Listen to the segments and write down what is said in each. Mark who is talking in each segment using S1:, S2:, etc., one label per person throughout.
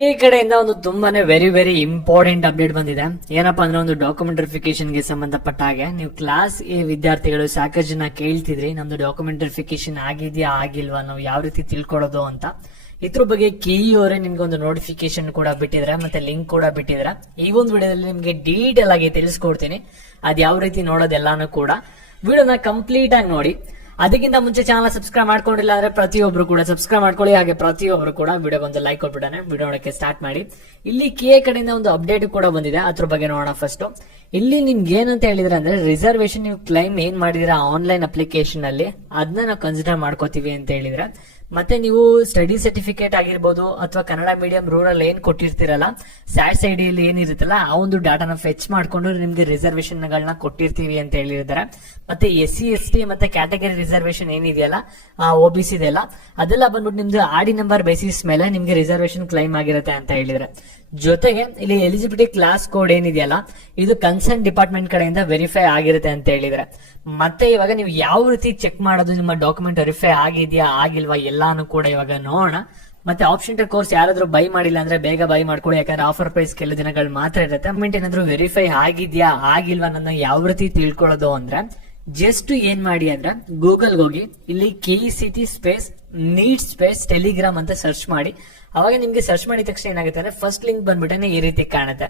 S1: ಈ ಕಡೆಯಿಂದ ಒಂದು ತುಂಬಾನೇ ವೆರಿ ವೆರಿ ಇಂಪಾರ್ಟೆಂಟ್ ಅಪ್ಡೇಟ್ ಬಂದಿದೆ. ಏನಪ್ಪಾ ಅಂದ್ರೆ ಒಂದು ಡಾಕ್ಯುಮೆಂಟರಿಫಿಕೇಶನ್ಗೆ ಸಂಬಂಧಪಟ್ಟ ಹಾಗೆ. ನೀವು ಕ್ಲಾಸ್ ಎ ವಿದ್ಯಾರ್ಥಿಗಳು ಸಾಕಷ್ಟು ಜನ ಕೇಳ್ತಿದ್ರಿ, ನಮ್ದು ಡಾಕ್ಯುಮೆಂಟರಿಫಿಕೇಶನ್ ಆಗಿದ್ಯಾ, ಆಗಿಲ್ವಾ, ನಾವು ಯಾವ ರೀತಿ ತಿಳ್ಕೊಳ್ಳೋದು ಅಂತ. ಇದ್ರ ಬಗ್ಗೆ ಕೆ ಅವರೇ ನಿಮ್ಗೆ ಒಂದು ನೋಟಿಫಿಕೇಶನ್ ಕೂಡ ಬಿಟ್ಟಿದ್ರೆ, ಮತ್ತೆ ಲಿಂಕ್ ಕೂಡ ಬಿಟ್ಟಿದ್ರೆ. ಈ ಒಂದು ವಿಡಿಯೋದಲ್ಲಿ ನಿಮ್ಗೆ ಡೀಟೇಲ್ ಆಗಿ ತಿಳಿಸ್ಕೊಡ್ತೀನಿ. ಅದ್ ಯಾವ ರೀತಿ ನೋಡೋದೆಲ್ಲಾನು ಕೂಡ. ವಿಡಿಯೋನ ಕಂಪ್ಲೀಟ್ ಆಗಿ ನೋಡಿ. ಅದಕ್ಕಿಂತ ಮುಂಚೆ ಚಾನಲ್ ಸಬ್ಸ್ಕ್ರೈಬ್ ಮಾಡ್ಕೊಂಡಿಲ್ಲ ಅಂದ್ರೆ ಪ್ರತಿಯೊಬ್ರು ಕೂಡ ಸಬ್ಸ್ಕ್ರೈಬ್ ಮಾಡ್ಕೊಳ್ಳಿ. ಹಾಗೆ ಪ್ರತಿಯೊಬ್ರು ಕೂಡ ವಿಡಿಯೋ ಒಂದು ಲೈಕ್ ಕೊಟ್ಬಿಡೋಣ. ವಿಡಿಯೋ ನೋಡಕ್ಕೆ ಸ್ಟಾರ್ಟ್ ಮಾಡಿ. ಇಲ್ಲಿ ಕೆ ಕಡೆಯಿಂದ ಒಂದು ಅಪ್ಡೇಟ್ ಕೂಡ ಬಂದಿದೆ. ಅದ್ರ ಬಗ್ಗೆ ನೋಡೋಣ ಫಸ್ಟ್ ಇಲ್ಲಿ ನಿಮ್ಗೆ ಏನಂತ ಹೇಳಿದ್ರೆ ಅಂದ್ರೆ ರಿಸರ್ವೇಶನ್ ನೀವು ಕ್ಲೈಮ್ ಏನ್ ಮಾಡಿದಿರಾ ಆನ್ಲೈನ್ ಅಪ್ಲಿಕೇಶನ್ ಅಲ್ಲಿ ಅದನ್ನ ನಾವು ಕನ್ಸಿಡರ್ ಮಾಡ್ಕೋತೀವಿ ಅಂತ ಹೇಳಿದ್ರೆ. ಮತ್ತೆ ನೀವು ಸ್ಟಡಿ ಸರ್ಟಿಫಿಕೇಟ್ ಆಗಿರ್ಬೋದು ಅಥವಾ ಕನ್ನಡ ಮೀಡಿಯಂ ರೂರಲ್ ಏನ್ ಕೊಟ್ಟಿರ್ತೀರಲ್ಲ ಸ್ಯಾಟ್ಸ್ ಸೈಡ್ ಅಲ್ಲಿ ಏನಿರುತ್ತಲ್ಲ ಆ ಒಂದು ಡಾಟಾನ ಫೆಚ್ ಮಾಡ್ಕೊಂಡು ನಿಮ್ಗೆ ರಿಸರ್ವೇಶನ್ ಗಳನ್ನ ಕೊಟ್ಟಿರ್ತೀವಿ ಅಂತ ಹೇಳಿರ್ತಾರೆ. ಮತ್ತೆ ಎಸ್ ಸಿ ಎಸ್ ಟಿ ಮತ್ತೆ ಕ್ಯಾಟಗರಿ ರಿಸರ್ವೇಶನ್ ಏನಿದೆಯಲ್ಲ ಒ ಬಿ ಸಿ ಇದೆಯಲ್ಲ ಅದೆಲ್ಲ ಬಂದ್ಬಿಟ್ಟು ನಿಮ್ದು ಆಡಿ ನಂಬರ್ ಬೇಸಿಸ್ ಮೇಲೆ ನಿಮ್ಗೆ ರಿಸರ್ವೇಶನ್ ಕ್ಲೈಮ್ ಆಗಿರುತ್ತೆ ಅಂತ ಹೇಳಿದ್ರೆ. ಜೊತೆಗೆ ಇಲ್ಲಿ ಎಲಿಜಿಬಿಲಿಟಿ ಕ್ಲಾಸ್ ಕೋಡ್ ಏನಿದೆಯಲ್ಲ, ಇದು ಕನ್ಸರ್ನ್ ಡಿಪಾರ್ಟ್ಮೆಂಟ್ ಕಡೆಯಿಂದ ವೆರಿಫೈ ಆಗಿರುತ್ತೆ ಅಂತ ಹೇಳಿದ್ರೆ ಮತ್ತೆ ಇವಾಗ ನೀವು ಯಾವ ರೀತಿ ಚೆಕ್ ಮಾಡೋದು, ನಿಮ್ಮ ಡಾಕ್ಯುಮೆಂಟ್ ವೆರಿಫೈ ಆಗಿದೆಯಾ, ಆಗಿಲ್ವಾ, ಎಲ್ಲಾನು ಕೂಡ ಇವಾಗ ನೋಡೋಣ. ಮತ್ತೆ ಆಪ್ಷನ್ ಕೋರ್ಸ್ ಯಾರಾದ್ರೂ ಬೈ ಮಾಡಿಲ್ಲ ಅಂದ್ರೆ ಬೇಗ ಬೈ ಮಾಡ್ಕೊಳ್ಳಿ, ಯಾಕಂದ್ರೆ ಆಫರ್ ಪ್ರೈಸ್ ಕೆಲವು ದಿನಗಳು ಮಾತ್ರ ಇರುತ್ತೆ. ಮೆಂಟ್ ಏನಾದ್ರು ವೆರಿಫೈ ಆಗಿದ್ಯಾ, ಆಗಿಲ್ವಾ ನನ್ನ ಯಾವ ರೀತಿ ತಿಳ್ಕೊಳ್ಳೋದು ಅಂದ್ರೆ ಜಸ್ಟ್ ಏನ್ ಮಾಡಿ ಅಂದ್ರೆ ಗೂಗಲ್ ಹೋಗಿ, ಇಲ್ಲಿ K C T space need space Telegram ಅಂತ ಸರ್ಚ್ ಮಾಡಿ. ಅವಾಗ ನಿಮ್ಗೆ ಸರ್ಚ್ ಮಾಡಿದ ತಕ್ಷಣ ಏನಾಗುತ್ತೆ ಅಂದ್ರೆ ಫಸ್ಟ್ ಲಿಂಕ್ ಬಂದ್ಬಿಟ್ಟೆ ಈ ರೀತಿ ಕಾಣುತ್ತೆ.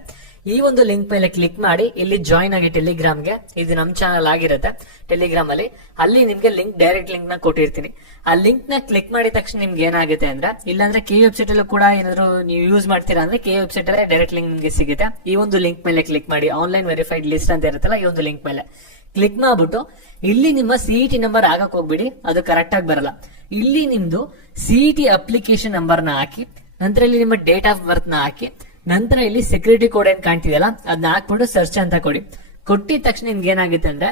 S1: ಈ ಒಂದು ಲಿಂಕ್ ಮೇಲೆ ಕ್ಲಿಕ್ ಮಾಡಿ ಇಲ್ಲಿ ಜಾಯಿನ್ ಆಗಿ ಟೆಲಿಗ್ರಾಮ್ಗೆ ಇದು ನಮ್ ಚಾನಲ್ ಆಗಿರುತ್ತೆ ಟೆಲಿಗ್ರಾಮ್ ಅಲ್ಲಿ. ಅಲ್ಲಿ ನಿಮ್ಗೆ ಲಿಂಕ್ ಡೈರೆಕ್ಟ್ ಲಿಂಕ್ನ ಕೊಟ್ಟಿರ್ತೀನಿ. ಆ ಲಿಂಕ್ನ ಕ್ಲಿಕ್ ಮಾಡಿದ ತಕ್ಷಣ ನಿಮ್ಗೆ ಏನಾಗುತ್ತೆ ಅಂದ್ರೆ, ಇಲ್ಲಾಂದ್ರೆ ಕೆ ವೆಬ್ಸೈಟ್ ಅಲ್ಲೂ ಕೂಡ ಏನಾದ್ರು ನೀವು ಯೂಸ್ ಮಾಡ್ತೀರಾ ಅಂದ್ರೆ ಕೆ ವೆಬ್ಸೈಟ್ ಅಲ್ಲೇ ಡೈರೆಕ್ಟ್ ಲಿಂಕ್ ನಿಮ್ಗೆ ಸಿಗುತ್ತೆ. ಈ ಒಂದು ಲಿಂಕ್ ಮೇಲೆ ಕ್ಲಿಕ್ ಮಾಡಿ ಆನ್ಲೈನ್ ವೆರಿಫೈಡ್ ಲಿಸ್ಟ್ ಅಂತ ಇರುತ್ತಲ್ಲ ಈ ಒಂದು ಲಿಂಕ್ ಮೇಲೆ. ಕ್ಲಿಕ್ ಮಾಡ್ಬಿಟ್ಟು, ಇಲ್ಲಿ ನಿಮ್ಮ ಸಿಇಟಿ ನಂಬರ್ ಆಗಕ್ ಹೋಗ್ಬಿಡಿ, ಅದು ಕರೆಕ್ಟ್ ಆಗಿ ಬರಲ್ಲ. ಇಲ್ಲಿ ನಿಮ್ದು ಸಿಇಟಿ ಅಪ್ಲಿಕೇಶನ್ ನಂಬರ್ನ ಹಾಕಿ, ನಂತರ ಇಲ್ಲಿ ನಿಮ್ಮ ಡೇಟ್ ಆಫ್ ಬರ್ತ್ನ ಹಾಕಿ, ನಂತರ ಇಲ್ಲಿ ಸೆಕ್ಯೂರಿಟಿ ಕೋಡ್ ಏನ್ ಕಾಣ್ತಿದೆಯಲ್ಲ ಅದನ್ನ ಹಾಕ್ಬಿಟ್ಟು ಸರ್ಚ್ ಅಂತ ಕೊಡಿ. ಕೊಟ್ಟಿದ ತಕ್ಷಣ ನಿಮ್ಗೆ ಏನಾಗುತ್ತೆ ಅಂದ್ರೆ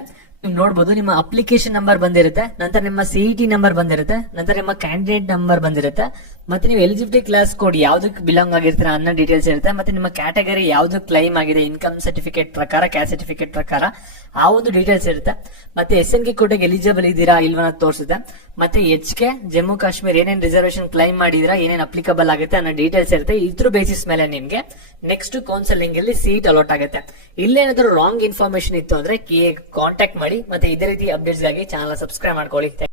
S1: ನೋಡ್ಬೋದು ನಿಮ್ಮ ಅಪ್ಲಿಕೇಶನ್ ನಂಬರ್ ಬಂದಿರುತ್ತೆ, ನಂತರ ನಿಮ್ಮ ಸಿಇಟಿ ನಂಬರ್ ಬಂದಿರುತ್ತೆ, ನಂತರ ನಿಮ್ಮ ಕ್ಯಾಂಡಿಡೇಟ್ ನಂಬರ್ ಬಂದಿರುತ್ತೆ, ಮತ್ತೆ ನೀವು ಎಲಿಜಿಬಿಲಿಟಿ ಕ್ಲಾಸ್ ಕೋಡ್ ಯಾವ್ದಕ್ಕೆ ಬಿಲಾಂಗ್ ಆಗಿರ್ತೀರಾ ಅನ್ನೋ ಡೀಟೇಲ್ಸ್ ಇರುತ್ತೆ, ಮತ್ತೆ ನಿಮ್ಮ ಕ್ಯಾಟಗರಿ ಯಾವ್ದು ಕ್ಲೈಮ್ ಆಗಿದೆ ಇನ್ಕಮ್ ಸರ್ಟಿಫಿಕೇಟ್ ಪ್ರಕಾರ ಕ್ಯಾಸ್ಟ್ ಸರ್ಟಿಫಿಕೇಟ್ ಪ್ರಕಾರ ಆ ಒಂದು ಡೀಟೇಲ್ಸ್ ಇರುತ್ತೆ. ಮತ್ತೆ ಎಸ್ ಎನ್ ಕೆ ಕೋಟೆಗೆ ಎಲಿಜಿಬಲ್ ಇದ್ದೀರಾ ಇಲ್ವನ್ನ ತೋರಿಸುತ್ತೆ. ಮತ್ತೆ ಎಚ್ ಕೆ ಜಮ್ಮು ಕಾಶ್ಮೀರ್ ಏನೇನು ರಿಸರ್ವೇಶನ್ ಕ್ಲೈಮ್ ಮಾಡಿದಿರಾ ಏನೇನು ಅಪ್ಲಿಕಬಲ್ ಆಗುತ್ತೆ ಅನ್ನೋ ಡೀಟೇಲ್ಸ್ ಇರುತ್ತೆ. ಇದ್ರ ಬೇಸಿಸ್ ಮೇಲೆ ನಿಮಗೆ ನೆಕ್ಸ್ಟ್ ಕೌನ್ಸಲಿಂಗ್ ಅಲ್ಲಿ ಸೀಟ್ ಅಲಾಟ್ ಆಗುತ್ತೆ. ಇಲ್ಲೇನಾದ್ರೂ ರಾಂಗ್ ಇನ್ಫಾರ್ಮೇಶನ್ ಇತ್ತು ಅಂದ್ರೆ ಕಾಂಟ್ಯಾಕ್ಟ್ ಮಾಡಿ, ಮತ್ತೆ ಇದೇ ರೀತಿ ಅಪ್ಡೇಟ್ಸ್ಗಾಗಿ ಚಾನಲ್ ಸಬ್ಸ್ಕ್ರೈಬ್ ಮಾಡ್ಕೊಳ್ಳಿ.